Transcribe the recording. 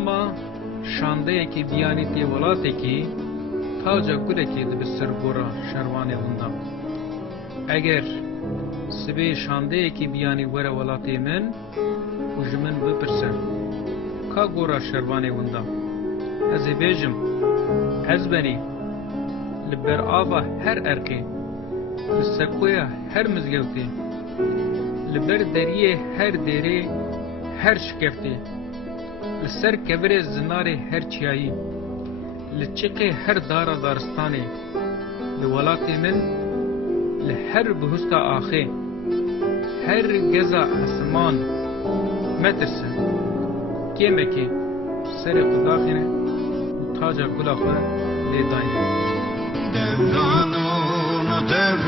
Dema şandeyekî biyanî tê welatekî taca gulekê dibe ser gora şervanê windan. Eger sibê şandeyekî biyanî were welatê min û ji min bipirse ka gora şervanê windan. Ez ê bêjim ez benî li ber ava her erkê, li sekoya her mizgewtê, li ber deriyê her dêrê, her şikeftê, li ser kevirê zinarê her çiyayî, li çiqê her dara daristanê, li welatê min, li her bihûsta axê, her geza esman metirse, kêmekê serê xwe daxîne û taca gula xwe lê dayne.